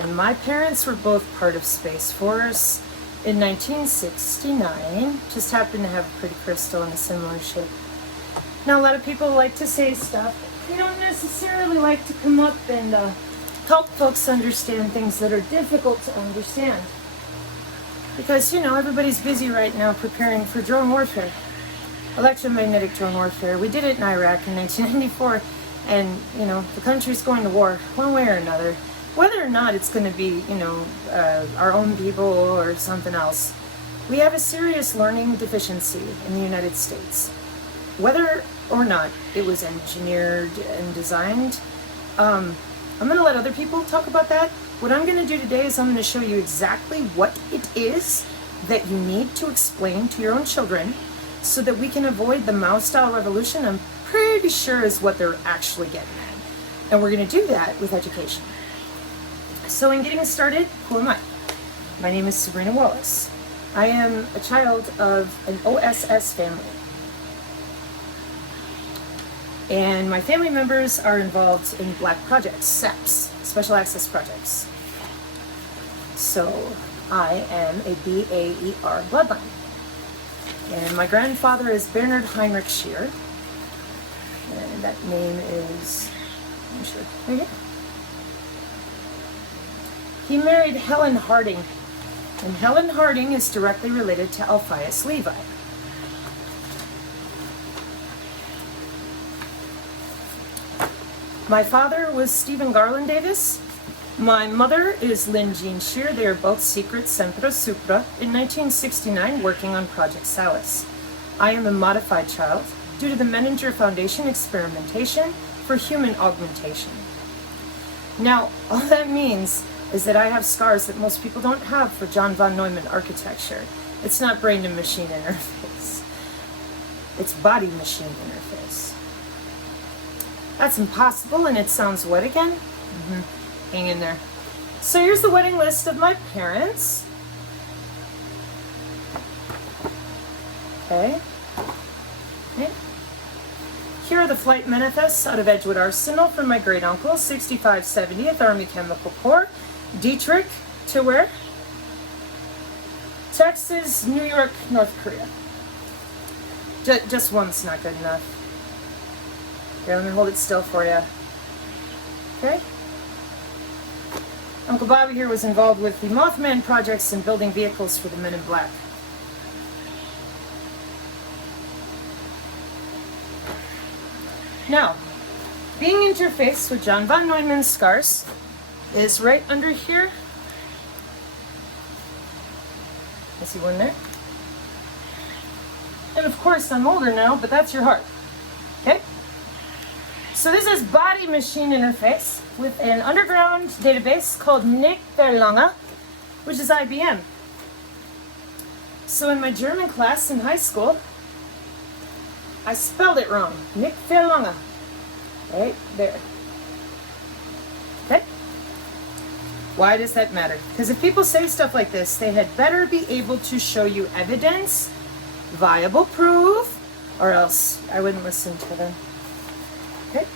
And my parents were both part of Space Force in 1969. Just happened to have a pretty crystal in a similar shape. Now, a lot of people like to say stuff. They don't necessarily like to come up and help folks understand things that are difficult to understand. Because, you know, everybody's busy right now preparing for drone warfare. Electromagnetic drone warfare. We did it in Iraq in 1994, and, you know, the country's going to war one way or another. Whether or not it's going to be, you know, our own people or something else. We have a serious learning deficiency in the United States. Whether or not it was engineered and designed, I'm going to let other people talk about that. What I'm going to do today is I'm going to show you exactly what it is that you need to explain to your own children so that we can avoid the Mao-style revolution. I'm pretty sure is what they're actually getting at. And we're going to do that with education. So in getting started, who am I? My name is Sabrina Wallace. I am a child of an OSS family. And my family members are involved in black projects, SAPs, Special Access Projects. So I am a BAER bloodline. And my grandfather is Bernard Heinrich Scheer. And that name is, I'm sure, right here. He married Helen Harding. And Helen Harding is directly related to Alphaeus Levi. My father was Stephen Garland Davis. My mother is Lynn Jean Scheer. They are both secret Sempre Supra in 1969 working on Project Salus. I am a modified child due to the Menninger Foundation experimentation for human augmentation. Now, all that means is that I have scars that most people don't have for John von Neumann architecture. It's not brain to machine interface. It's body machine interface. That's impossible, and it sounds what again? Hang in there. So here's the wedding list of my parents. Okay. Here are the flight manifests out of Edgewood Arsenal from my great uncle, 65 70th Army Chemical Corps. Dietrich to where? Texas, New York, North Korea. Just one's not good enough. Here, let me hold it still for you. Okay? Uncle Bobby here was involved with the Mothman projects and building vehicles for the Men in Black. Now, being interfaced with John von Neumann's scars is right under here. I see one there. And of course, I'm older now, but that's your heart. Okay? So this is body machine interface with an underground database called Nick Verlange, which is IBM. So in my German class in high school, I spelled it wrong. Nick Verlange. Right there. Okay? Why does that matter? Because if people say stuff like this, they had better be able to show you evidence, viable proof, or else I wouldn't listen to them. Okay?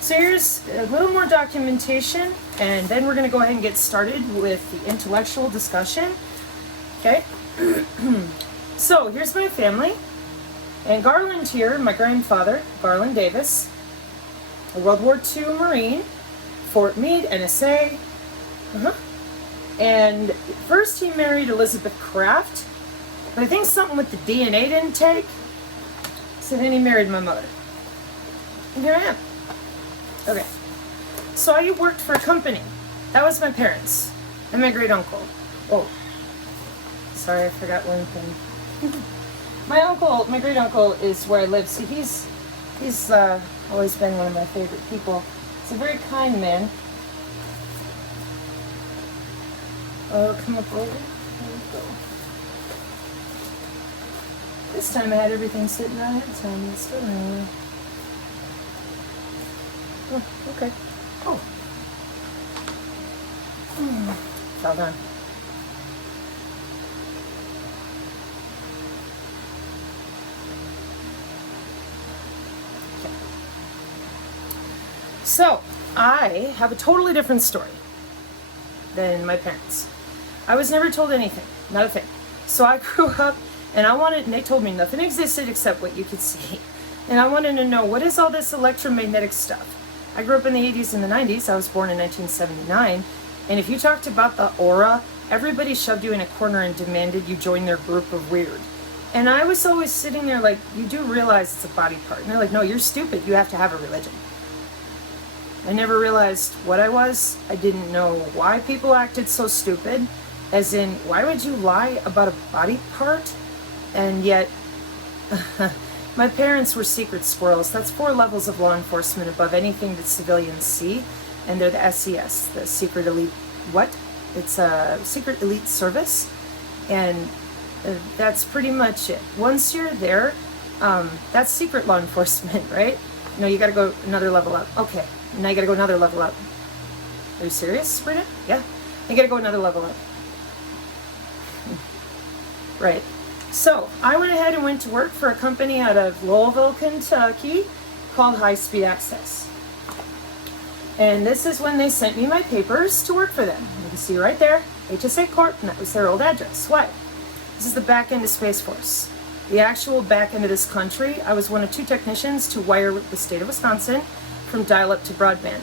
So here's a little more documentation, and then we're going to go ahead and get started with the intellectual discussion. Okay? So here's my family. And Garland here, my grandfather, Garland Davis, a World War II Marine, Fort Meade, NSA. And first he married Elizabeth Kraft, but I think something with the DNA didn't take, so then he married my mother. And here I am. Okay. So I worked for a company. That was my parents and my great uncle. Oh, sorry, I forgot one thing. My great uncle is where I live. See, he's always been one of my favorite people. He's a very kind man. Oh, come up over. There we go. This time I had everything sitting right ahead of time. It's still anyway. Oh, okay. Oh. It's all done. Okay. So, I have a totally different story. than my parents. I was never told anything, not a thing. So I grew up and and they told me nothing existed except what you could see. And I wanted to know, what is all this electromagnetic stuff? I grew up in the 80s and the 90s. I was born in 1979. And if you talked about the aura, everybody shoved you in a corner and demanded you join their group of weird. And I was always sitting there like, you do realize it's a body part. And they're like, no, you're stupid. You have to have a religion. I never realized what I was. I didn't know why people acted so stupid. As in, why would you lie about a body part? And yet, my parents were secret squirrels. That's 4 levels of law enforcement above anything that civilians see. And they're the SES, the Secret Elite, what? It's a Secret Elite Service. And that's pretty much it. Once you're there, that's secret law enforcement, right? No, you gotta go another level up. Okay, now you gotta go another level up. Are you serious, Sabrina? Yeah, you gotta go another level up. Right. So I went ahead and went to work for a company out of Louisville, Kentucky called High Speed Access. And this is when they sent me my papers to work for them. You can see right there, HSA Corp, and that was their old address. Why? This is the back end of Space Force. The actual back end of this country. I was one of 2 technicians to wire the state of Wisconsin from dial-up to broadband.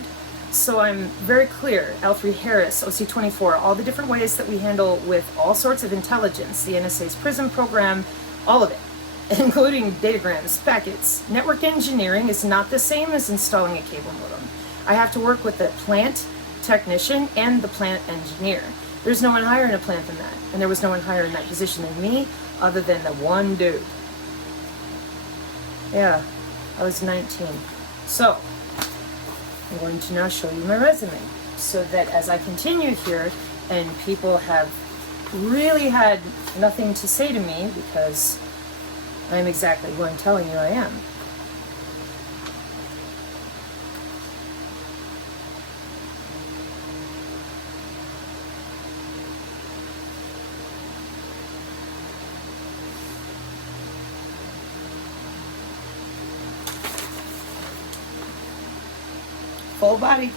So I'm very clear, L3 Harris, OC24, all the different ways that we handle with all sorts of intelligence, the NSA's PRISM program, all of it, including datagrams, packets. Network engineering is not the same as installing a cable modem. I have to work with the plant technician and the plant engineer. There's no one higher in a plant than that, and there was no one higher in that position than me, other than the one dude. Yeah, I was 19. So, I'm going to now show you my resume so that as I continue here and people have really had nothing to say to me because I'm exactly who I'm telling you I am. Full body.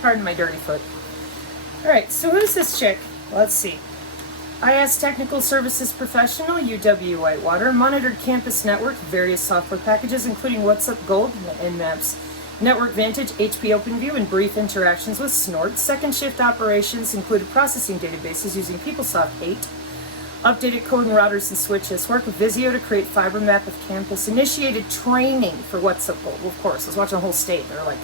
Pardon my dirty foot. Alright, so who's this chick? Let's see. IS Technical Services Professional, UW Whitewater, monitored campus network, various software packages, including WhatsUp Gold and Maps, Network Vantage, HP OpenView, and brief interactions with Snort. Second shift operations included processing databases using PeopleSoft 8, updated code and routers and switches, worked with Visio to create fiber map of campus, initiated training for WhatsUp Gold. Well, of course, I was watching the whole state. They were like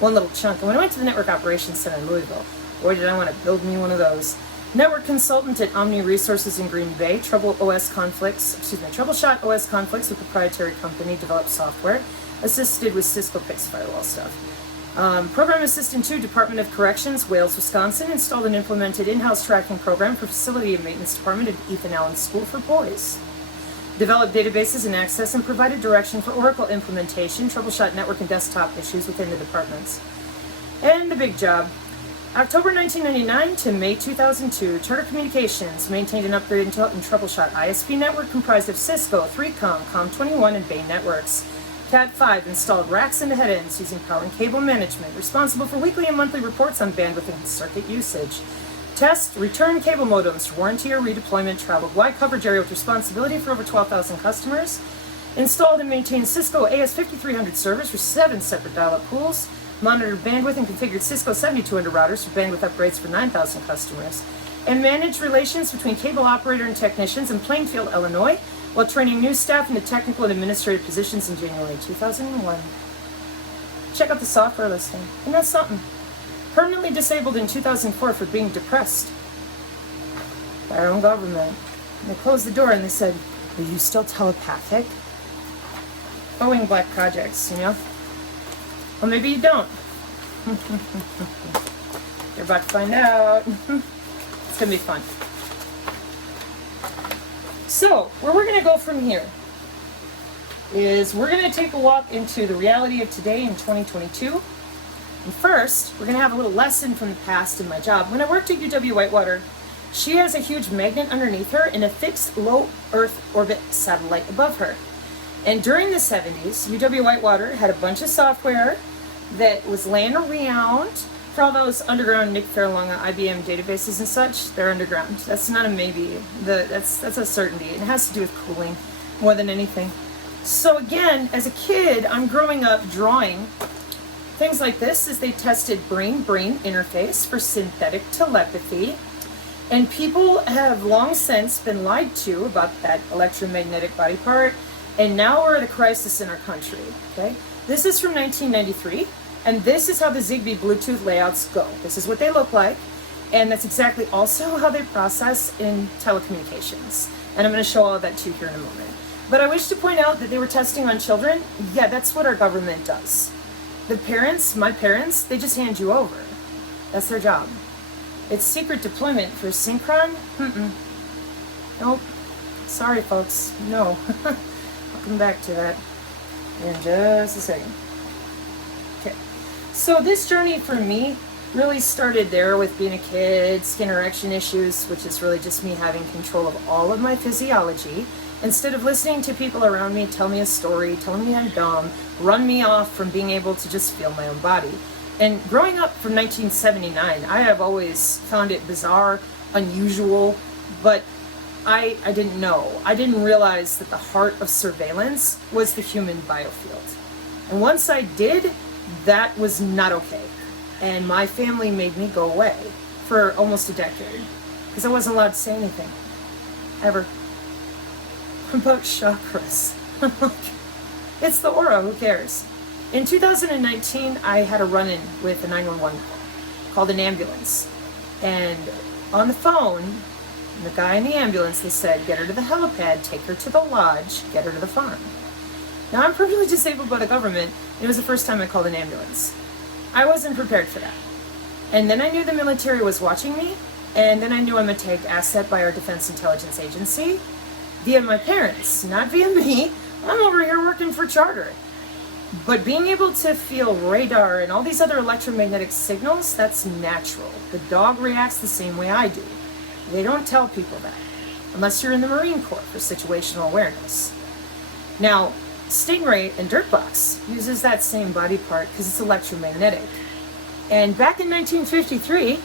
one little chunk. And when I went to the Network Operations Center in Louisville, boy, did I want to build me one of those. Network consultant at Omni Resources in Green Bay, troubleshot OS conflicts with proprietary company developed software, assisted with Cisco PIX firewall stuff. Program assistant to Department of Corrections, Wales, Wisconsin, installed and implemented in-house tracking program for facility and maintenance department at Ethan Allen School for Boys. Developed databases and access and provided direction for Oracle implementation, troubleshot network and desktop issues within the departments. And the big job. October 1999 to May 2002, Charter Communications maintained and upgraded and troubleshot ISP network comprised of Cisco, 3Com, Com21, and Bay networks. Cat5 installed racks into head ends using power and cable management, responsible for weekly and monthly reports on bandwidth and circuit usage. Test, return cable modems for warranty or redeployment, traveled wide coverage area with responsibility for over 12,000 customers. Installed and maintained Cisco AS5300 servers for 7 separate dial-up pools. Monitored bandwidth and configured Cisco 7200 routers for bandwidth upgrades for 9,000 customers. And managed relations between cable operator and technicians in Plainfield, Illinois, while training new staff into technical and administrative positions in January 2001. Check out the software listing. And that's something. Permanently disabled in 2004 for being depressed by our own government. And they closed the door and they said, "Are you still telepathic?" Boeing Black Projects, you know? Well, maybe you don't. You're about to find out. It's going to be fun. So, where we're going to go from here is we're going to take a walk into the reality of today in 2022. And first, we're going to have a little lesson from the past in my job. When I worked at UW Whitewater, she has a huge magnet underneath her and a fixed low Earth orbit satellite above her. And during the 70s, UW Whitewater had a bunch of software that was laying around For all those underground Nick Faralonga IBM databases and such, they're underground. That's not a maybe. That's a certainty. It has to do with cooling more than anything. So again, as a kid, I'm growing up drawing things like this as they tested brain-brain interface for synthetic telepathy. And people have long since been lied to about that electromagnetic body part. And now we're at a crisis in our country, okay? This is from 1993. And this is how the Zigbee Bluetooth layouts go. This is what they look like. And that's exactly also how they process in telecommunications. And I'm going to show all of that to you here in a moment. But I wish to point out that they were testing on children. Yeah, that's what our government does. The parents, my parents, they just hand you over. That's their job. It's secret deployment for Synchron? Nope. Sorry, folks. No. I'll come back to that in just a second. Okay. So this journey for me really started there with being a kid, skin erection issues, which is really just me having control of all of my physiology. Instead of listening to people around me tell me a story, telling me I'm dumb, run me off from being able to just feel my own body. And growing up from 1979, I have always found it bizarre, unusual, but I didn't know. I didn't realize that the heart of surveillance was the human biofield. And once I did, that was not okay. And my family made me go away for almost a decade because I wasn't allowed to say anything, ever. About chakras. It's the aura, who cares? In 2019, I had a run-in with a 911 call, called an ambulance. And on the phone, the guy in the ambulance, they said, get her to the helipad, take her to the lodge, get her to the farm. Now, I'm permanently disabled by the government. It was the first time I called an ambulance. I wasn't prepared for that. And then I knew the military was watching me, and then I knew I'm a tagged asset by our Defense Intelligence Agency, via my parents, not via me. I'm over here working for Charter. But being able to feel radar and all these other electromagnetic signals, that's natural. The dog reacts the same way I do. They don't tell people that, unless you're in the Marine Corps for situational awareness. Now, Stingray and Dirtbox uses that same body part because it's electromagnetic. And back in 1953,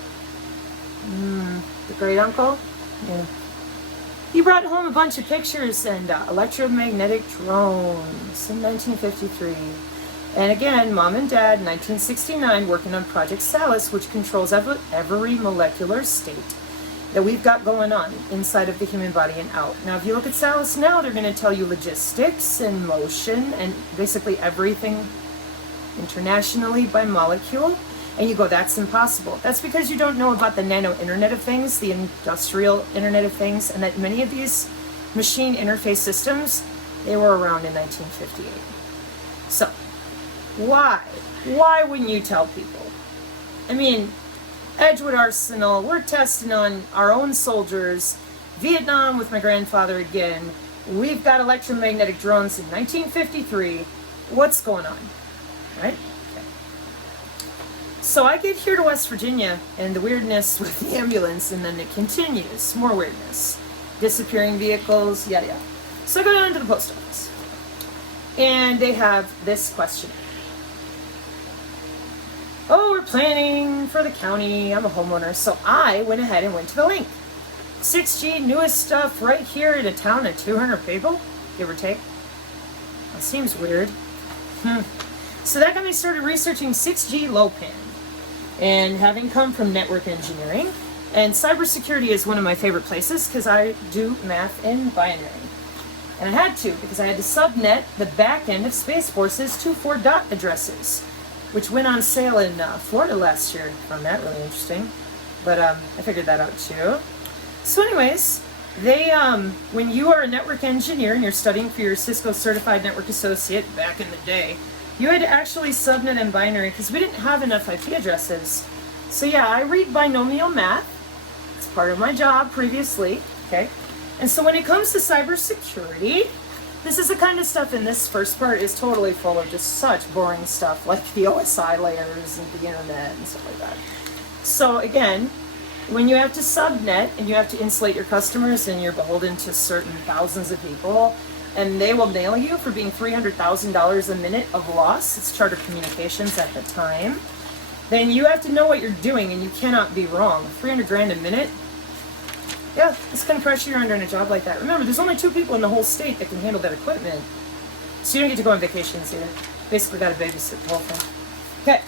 the great uncle, he brought home a bunch of pictures and electromagnetic drones in 1953. And again, Mom and Dad, 1969, working on Project Salus, which controls every molecular state that we've got going on inside of the human body and out. Now, if you look at Salus now, they're going to tell you logistics and motion and basically everything internationally by molecule. And you go, that's impossible. That's because you don't know about the nano Internet of Things, the industrial Internet of Things, and that many of these machine interface systems, they were around in 1958. So, why? Why wouldn't you tell people? I mean, Edgewood Arsenal, we're testing on our own soldiers. Vietnam with my grandfather again. We've got electromagnetic drones in 1953. What's going on? Right? So I get here to West Virginia, and the weirdness with the ambulance, and then it continues. More weirdness. Disappearing vehicles, yada yada. So I go down to the post office, and they have this questionnaire. Oh, we're planning for the county. I'm a homeowner. So I went ahead and went to the link. 6G, newest stuff right here in a town of 200 people, give or take. That seems weird. So that got me started researching 6G low pan. And having come from network engineering, and cybersecurity is one of my favorite places because I do math in binary. And I had to because I had to subnet the back end of Space Force's 2.4 dot addresses, which went on sale in Florida last year. I found that really interesting. But I figured that out too. So anyways, they when you are a network engineer and you're studying for your Cisco Certified Network Associate back in the day, you had to actually subnet in binary because we didn't have enough IP addresses. So yeah, I read binomial math. It's part of my job previously, okay? And so when it comes to cybersecurity, this is the kind of stuff in this first part is totally full of just such boring stuff like the OSI layers and the internet and stuff like that. So again, when you have to subnet and you have to insulate your customers and you're beholden to certain thousands of people, and they will nail you for being $300,000 a minute of loss. It's Charter Communications at the time. then you have to know what you're doing and you cannot be wrong. 300 grand a minute? Yeah, it's kind of pressure you're under in a job like that. Remember, there's only 2 people in the whole state that can handle that equipment. So you don't get to go on vacations either. Basically got to babysit the whole thing. Okay,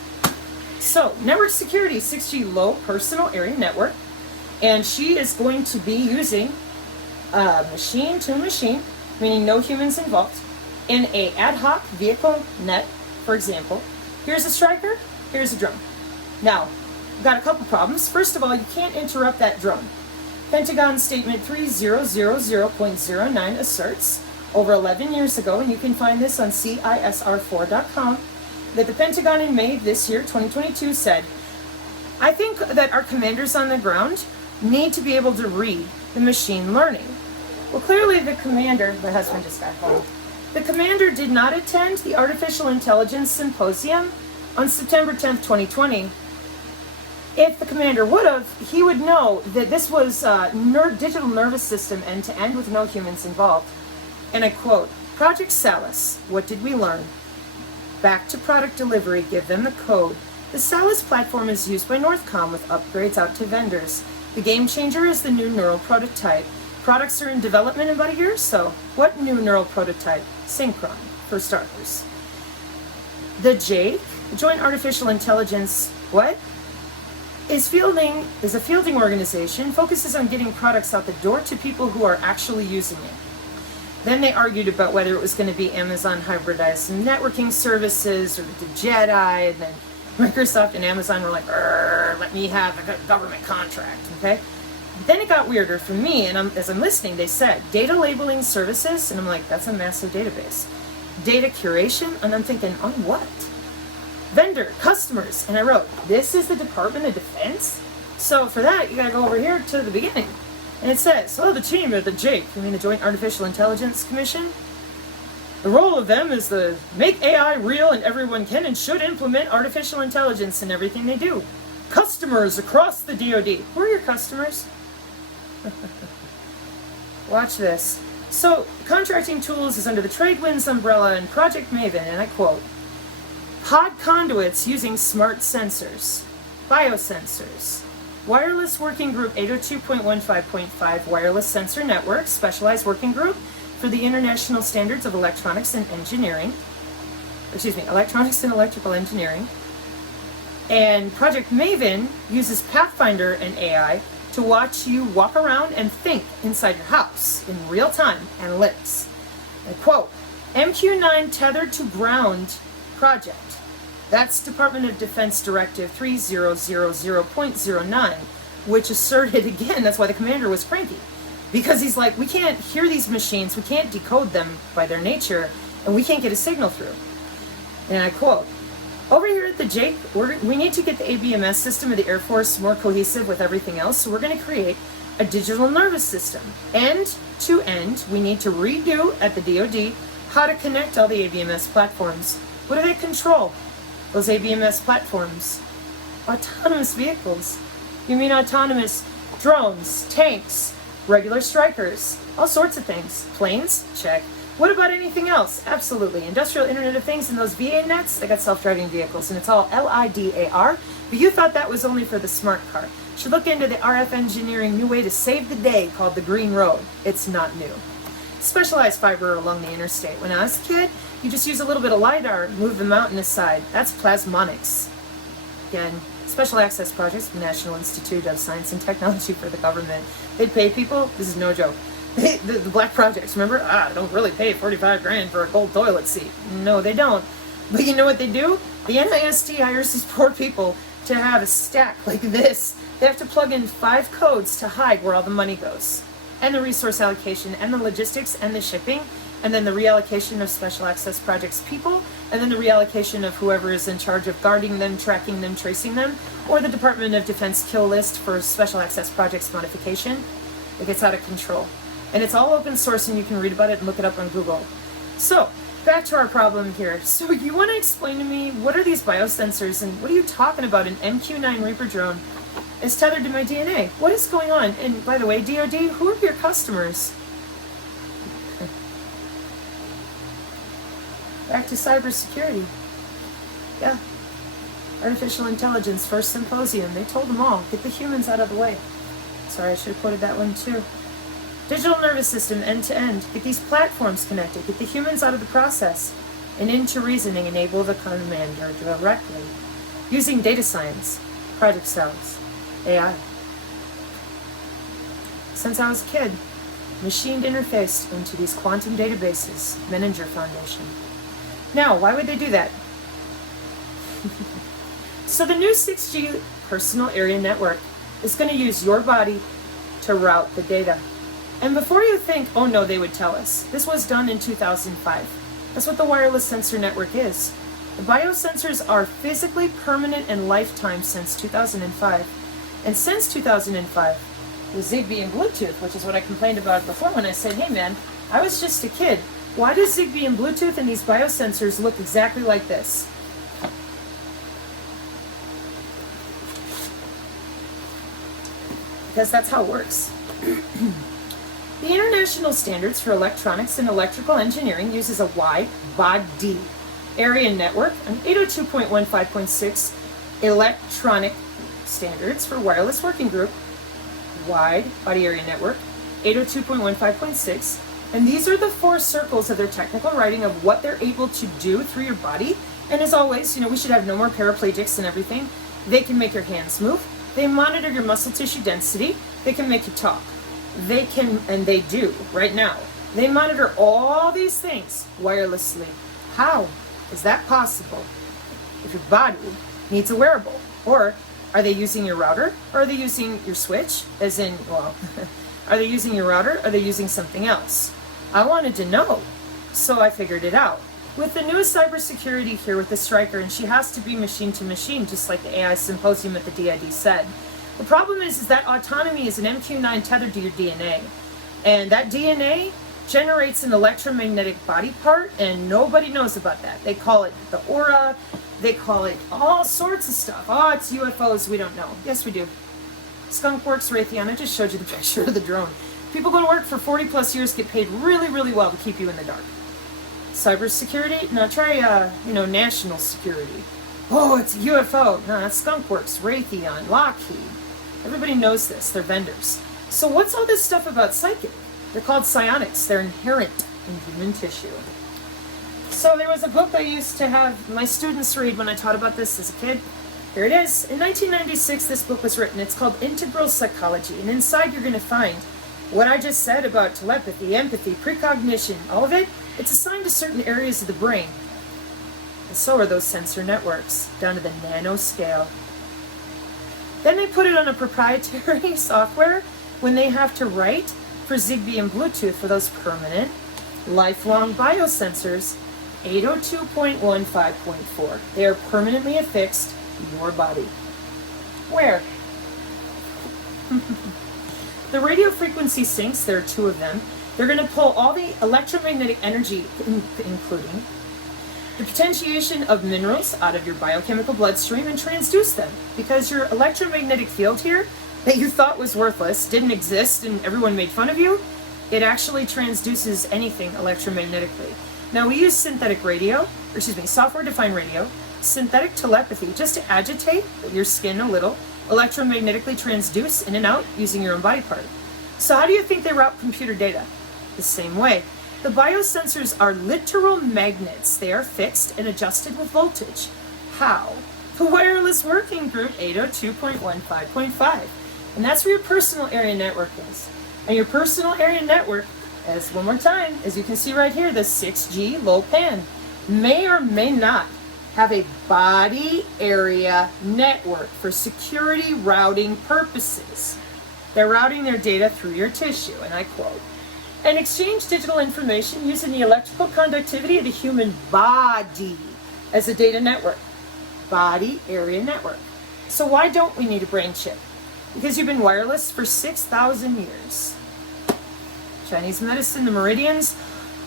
so network security, 6G low personal area network. And she is going to be using machine to machine, meaning no humans involved, in a ad hoc vehicle net, for example. Here's a striker, here's a drone. Now, we've got a couple problems. First of all, you can't interrupt that drone. Pentagon Statement 3000.09 asserts, over 11 years ago, and you can find this on CISR4.com, that the Pentagon in May this year, 2022, said, I think that our commanders on the ground need to be able to read the machine learning. Well, clearly the commander, the husband just got home, the commander did not attend the Artificial Intelligence Symposium on September 10th, 2020. If the commander would have, he would know that this was digital nervous system end-to-end with no humans involved. And I quote, Project Salus, what did we learn? Back to product delivery, give them the code. The Salus platform is used by Northcom with upgrades out to vendors. The game changer is the new neural prototype. Products are in development in about a year or so. What new neural prototype? Synchron, for starters. The JAIC, Joint Artificial Intelligence, what? Is a fielding organization, focuses on getting products out the door to people who are actually using it. Then they argued about whether it was going to be Amazon hybridized networking services or the Jedi, and then Microsoft and Amazon were like, let me have a government contract, okay? But then it got weirder for me, and as I'm listening, they said, data labeling services, and I'm like, that's a massive database. Data curation, and I'm thinking, on what? Vendor, customers, and I wrote, this is the Department of Defense? So for that, you gotta go over here to the beginning. And it says, the team at the JAIC, you mean the Joint Artificial Intelligence Commission? The role of them is to make AI real, and everyone can and should implement artificial intelligence in everything they do. Customers across the DoD. Who are your customers? Watch this. So, contracting tools is under the TradeWinds umbrella and Project Maven, and I quote, pod conduits using smart sensors, biosensors, wireless working group 802.15.5 wireless sensor network, specialized working group for the International Standards of Electronics and Electronics and Electrical Engineering. And Project Maven uses Pathfinder and AI to watch you walk around and think inside your house in real time analytics. I quote, MQ9 tethered to ground project. That's Department of Defense Directive 3000.09, which asserted again, that's why the commander was cranky. Because he's like, we can't hear these machines, we can't decode them by their nature, and we can't get a signal through. And I quote, over here at the JAIC, we need to get the ABMS system of the Air Force more cohesive with everything else, so we're going to create a digital nervous system. End to end, we need to redo at the DoD how to connect all the ABMS platforms. What do they control? Those ABMS platforms. Autonomous vehicles. You mean autonomous drones, tanks, regular strikers, all sorts of things. Planes? Check. What about anything else? Absolutely. Industrial Internet of Things and those VA nets, they got self-driving vehicles, and it's all LIDAR, but you thought that was only for the smart car. You should look into the RF engineering new way to save the day called the Green Road. It's not new. Specialized fiber along the interstate. When I was a kid, you just use a little bit of LiDAR and move the mountain aside. That's plasmonics. Again, special access projects, the National Institute of Science and Technology for the government. They pay people, this is no joke. The black projects, remember? Don't really pay 45 grand for a gold toilet seat. No, they don't. But you know what they do? The NIST hires these poor people to have a stack like this. They have to plug in 5 codes to hide where all the money goes. And the resource allocation, and the logistics, and the shipping, and then the reallocation of special access projects people, and then the reallocation of whoever is in charge of guarding them, tracking them, tracing them, or the Department of Defense kill list for special access projects modification. It gets out of control. And it's all open source, and you can read about it and look it up on Google. So, back to our problem here. So you want to explain to me, what are these biosensors, and what are you talking about? An MQ-9 Reaper drone is tethered to my DNA. What is going on? And by the way, DoD, who are your customers? Back to cybersecurity. Yeah. Artificial Intelligence First Symposium. They told them all, get the humans out of the way. Sorry, I should have quoted that one too. Digital nervous system, end to end. Get these platforms connected. Get the humans out of the process. And into reasoning, enable the commander directly. Using data science, project cells, AI. Since I was a kid, machined interfaced into these quantum databases, Menninger Foundation. Now, why would they do that? So the new 6G personal area network is going to use your body to route the data. And before you think, oh no, they would tell us, this was done in 2005. That's what the wireless sensor network is. The biosensors are physically permanent and lifetime since 2005. And since 2005, with Zigbee and Bluetooth, which is what I complained about before when I said, hey man, I was just a kid. Why does Zigbee and Bluetooth and these biosensors look exactly like this? Because that's how it works. The International Standards for Electronics and Electrical Engineering uses a wide body area network, an 802.15.6 electronic standards for wireless working group, wide body area network, 802.15.6, and these are the 4 circles of their technical writing of what they're able to do through your body. And as always, we should have no more paraplegics and everything. They can make your hands move. They monitor your muscle tissue density. They can make you talk. They can, and they do right now. They monitor all these things wirelessly. How is that possible if your body needs a wearable? Or are they using your router? Or are they using your switch? As in, well, are they using your router? Or are they using something else? I wanted to know, so I figured it out. With the newest cybersecurity here with the Striker, and she has to be machine to machine, just like the AI symposium at the DID said. The problem is that autonomy is an MQ9 tethered to your DNA. And that DNA generates an electromagnetic body part, and nobody knows about that. They call it the aura, they call it all sorts of stuff. Oh, it's UFOs, we don't know. Yes, we do. Skunkworks, Raytheon, I just showed you the picture of the drone. People go to work for 40 plus years, get paid really, really well to keep you in the dark. Cybersecurity? No, try, national security. Oh, it's a UFO. No, that's Skunkworks, Raytheon, Lockheed. Everybody knows this. They're vendors. So what's all this stuff about psychic? They're called psionics. They're inherent in human tissue. So there was a book I used to have my students read when I taught about this as a kid. Here it is. In 1996, this book was written. It's called Integral Psychology. And inside you're going to find what I just said about telepathy, empathy, precognition, all of it. It's assigned to certain areas of the brain. And so are those sensor networks, down to the nanoscale. Then they put it on a proprietary software when they have to write for Zigbee and Bluetooth for those permanent, lifelong biosensors, 802.15.4. They are permanently affixed to your body. Where? The radio frequency sinks, there are 2 of them. They're going to pull all the electromagnetic energy, including the potentiation of minerals out of your biochemical bloodstream and transduce them. Because your electromagnetic field here that you thought was worthless, didn't exist, and everyone made fun of you, it actually transduces anything electromagnetically. Now we use software-defined radio, synthetic telepathy, just to agitate your skin a little, electromagnetically transduce in and out using your own body part. So how do you think they route computer data? The same way. The biosensors are literal magnets. They are fixed and adjusted with voltage. How? The wireless working group 802.15.5. And that's where your personal area network is. And your personal area network, as one more time, as you can see right here, the 6G low pan, may or may not have a body area network for security routing purposes. They're routing their data through your tissue, and I quote, and exchange digital information using the electrical conductivity of the human body as a data network. Body area network. So why don't we need a brain chip? Because you've been wireless for 6,000 years. Chinese medicine, the meridians,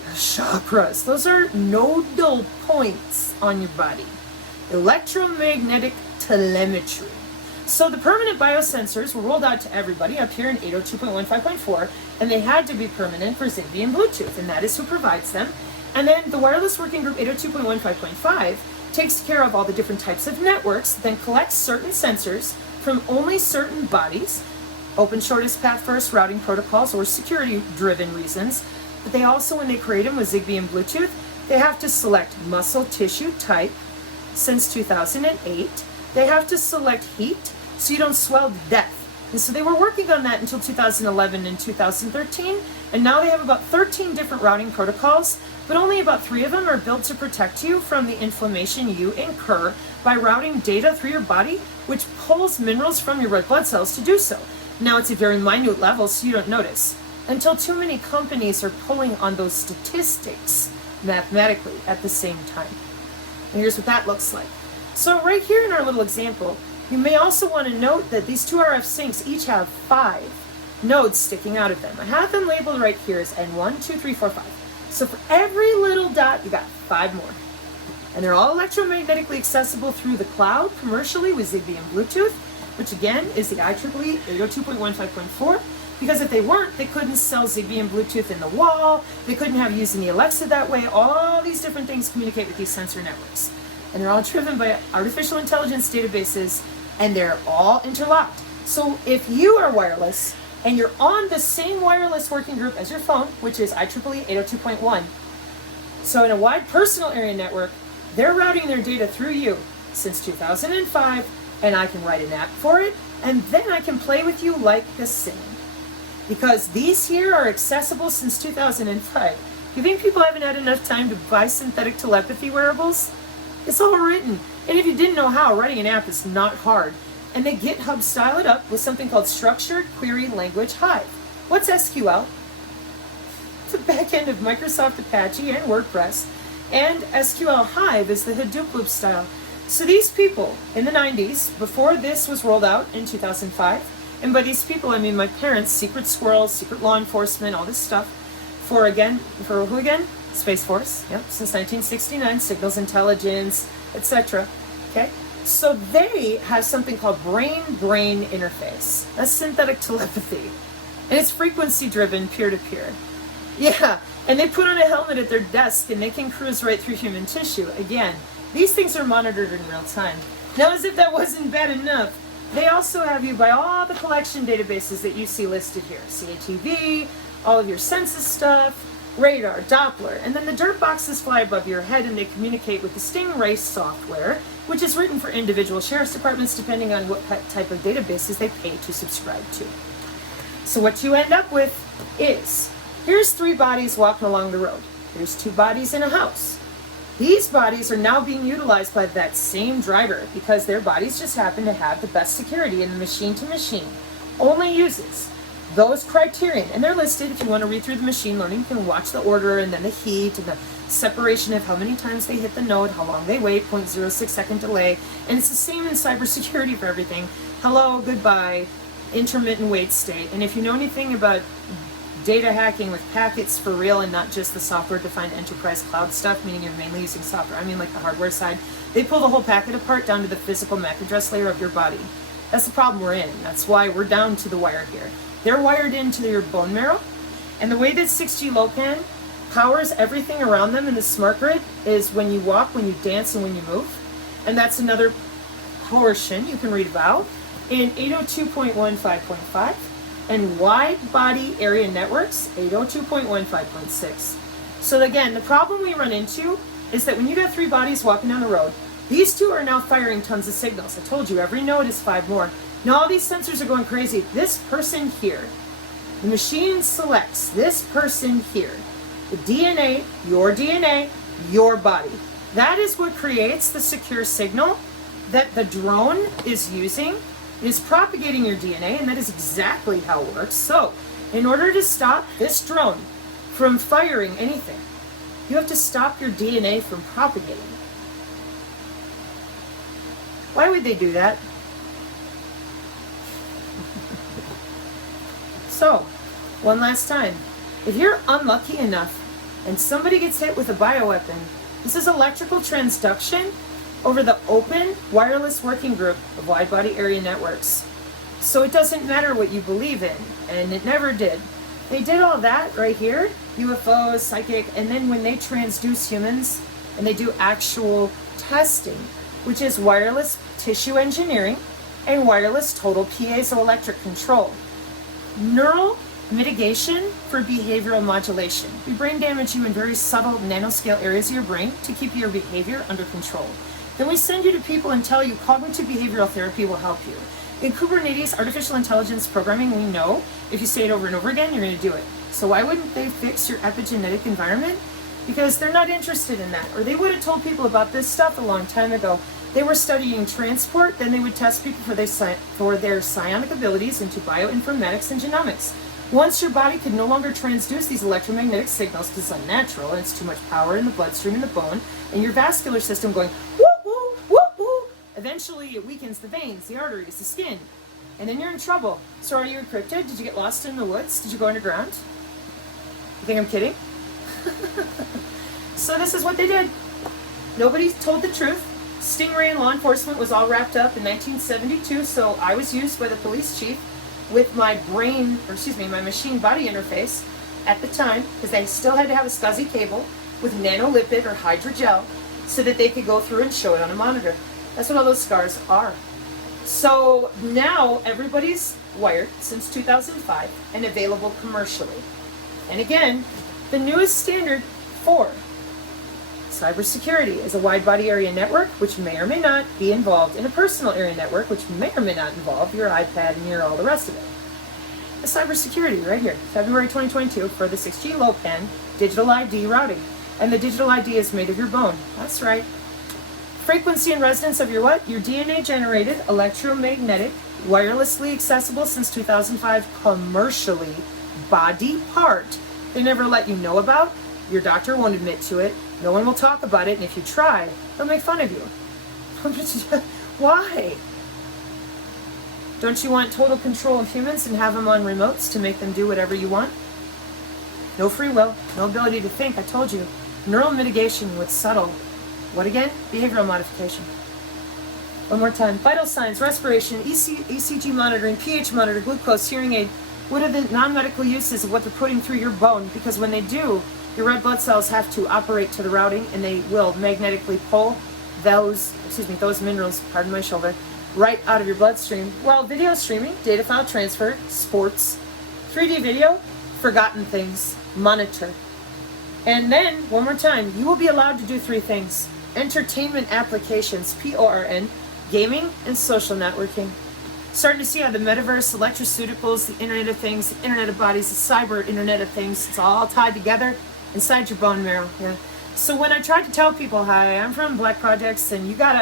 the chakras, those are nodal points on your body. Electromagnetic telemetry. So the permanent biosensors were rolled out to everybody up here in 802.15.4, and they had to be permanent for Zigbee and Bluetooth, and that is who provides them. And then the wireless working group 802.15.5 takes care of all the different types of networks, then collects certain sensors from only certain bodies, open shortest path first routing protocols or security-driven reasons. But they also, when they create them with Zigbee and Bluetooth, they have to select muscle tissue type since 2008. They have to select heat so you don't swell to death. And so they were working on that until 2011 and 2013, and now they have about 13 different routing protocols, but only about 3 of them are built to protect you from the inflammation you incur by routing data through your body, which pulls minerals from your red blood cells to do so. Now it's a very minute level, so you don't notice, until too many companies are pulling on those statistics mathematically at the same time. And here's what that looks like. So right here in our little example, you may also want to note that these 2 RF sinks each have 5 nodes sticking out of them. I have them labeled right here as N1, 2, 3, 4, 5. So for every little dot, you got 5 more. And they're all electromagnetically accessible through the cloud commercially with Zigbee and Bluetooth, which again is the IEEE 802.15.4. Because if they weren't, they couldn't sell Zigbee and Bluetooth in the wall. They couldn't have using the Alexa that way. All these different things communicate with these sensor networks. And they're all driven by artificial intelligence databases, and they're all interlocked. So if you are wireless and you're on the same wireless working group as your phone, which is IEEE 802.1, so in a wide personal area network, they're routing their data through you since 2005, and I can write an app for it, and then I can play with you like the same. Because these here are accessible since 2005. You think people haven't had enough time to buy synthetic telepathy wearables? It's all written. And if you didn't know how, writing an app is not hard. And they GitHub style it up with something called Structured Query Language Hive. What's SQL? It's the back end of Microsoft Apache and WordPress. And SQL Hive is the Hadoop loop style. So these people in the 90s, before this was rolled out in 2005, and by these people I mean my parents, secret squirrels, secret law enforcement, all this stuff, for who again? Space Force, yep, since 1969, signals intelligence, etc. Okay, so they have something called brain-brain interface. That's synthetic telepathy, and it's frequency-driven, peer-to-peer. Yeah, and they put on a helmet at their desk, and they can cruise right through human tissue. Again, these things are monitored in real time. Now, as if that wasn't bad enough, they also have you by all the collection databases that you see listed here: CATV, all of your census stuff, radar, Doppler, and then the dirt boxes fly above your head and they communicate with the Stingray software, which is written for individual sheriff's departments depending on what type of databases they pay to subscribe to. So what you end up with is, here's 3 bodies walking along the road. Here's 2 bodies in a house. These bodies are now being utilized by that same driver because their bodies just happen to have the best security, and the machine to machine only uses those criterion, and they're listed. If you want to read through the machine learning, you can watch the order and then the heat and the separation of how many times they hit the node, how long they wait, 0.06 second delay, and it's the same in cybersecurity for everything. Hello, goodbye, intermittent wait state. And if you know anything about data hacking with packets for real and not just the software-defined enterprise cloud stuff, meaning you're mainly using software, I mean like the hardware side, they pull the whole packet apart down to the physical MAC address layer of your body. That's the problem we're in. That's why we're down to the wire here. They're wired into your bone marrow, and the way that 6G low-pan powers everything around them in the smart grid is when you walk, when you dance, and when you move. And that's another portion you can read about in 802.15.5 and wide body area networks, 802.15.6. So again, the problem we run into is that when you got 3 bodies walking down the road, these 2 are now firing tons of signals. I told you, every node is 5 more. Now all these sensors are going crazy. This person here, the machine selects this person here. The DNA, your body. That is what creates the secure signal that the drone is using. It is propagating your DNA, and that is exactly how it works. So, in order to stop this drone from firing anything, you have to stop your DNA from propagating. Why would they do that? So, one last time, if you're unlucky enough and somebody gets hit with a bioweapon, this is electrical transduction over the open wireless working group of wide body area networks. So it doesn't matter what you believe in, and it never did. They did all that right here, UFOs, psychic, and then when they transduce humans and they do actual testing, which is wireless tissue engineering and wireless total piezoelectric control. Neural mitigation for behavioral modulation. We brain damage you in very subtle nanoscale areas of your brain to keep your behavior under control. Then we send you to people and tell you cognitive behavioral therapy will help you. In Kubernetes artificial intelligence programming, we know if you say it over and over again, you're going to do it. So why wouldn't they fix your epigenetic environment? Because they're not interested in that. Or they would have told people about this stuff a long time ago. They were studying transport, then they would test people for their psionic abilities into bioinformatics and genomics. Once your body could no longer transduce these electromagnetic signals because it's unnatural and it's too much power in the bloodstream and the bone, and your vascular system going whoop whoop whoop whoop, eventually it weakens the veins, the arteries, the skin, and then you're in trouble. So are you encrypted? Did you get lost in the woods? Did you go underground? You think I'm kidding? So this is what they did. Nobody told the truth. Stingray and law enforcement was all wrapped up in 1972, so I was used by the police chief with my my machine body interface at the time, because they still had to have a SCSI cable with nanolipid or hydrogel so that they could go through and show it on a monitor. That's what all those scars are. So now everybody's wired since 2005 and available commercially. And again, the newest standard for cybersecurity is a wide body area network, which may or may not be involved in a personal area network, which may or may not involve your iPad and all the rest of it. The cybersecurity right here, February 2022 for the 6G low pan digital ID routing. And the digital ID is made of your bone. That's right. Frequency and resonance of your what? Your DNA generated, electromagnetic, wirelessly accessible since 2005, commercially body part they never let you know about. Your doctor won't admit to it. No one will talk about it, and if you try, they'll make fun of you. Why? Don't you want total control of humans and have them on remotes to make them do whatever you want? No free will, no ability to think, I told you. Neural mitigation with subtle, what again? Behavioral modification. One more time. Vital signs, respiration, ECG monitoring, pH monitor, glucose, hearing aid. What are the non-medical uses of what they're putting through your bone? Because when they do, your red blood cells have to operate to the routing, and they will magnetically pull those minerals, pardon my shoulder, right out of your bloodstream. Well, video streaming, data file transfer, sports, 3D video, forgotten things, monitor. And then, one more time, you will be allowed to do 3 things. Entertainment applications, PORN, gaming, and social networking. Starting to see how the metaverse, electroceuticals, the Internet of Things, the Internet of Bodies, the cyber Internet of Things, it's all tied together inside your bone marrow. Yeah. So when I tried to tell people, hi, I'm from Black Projects, and you gotta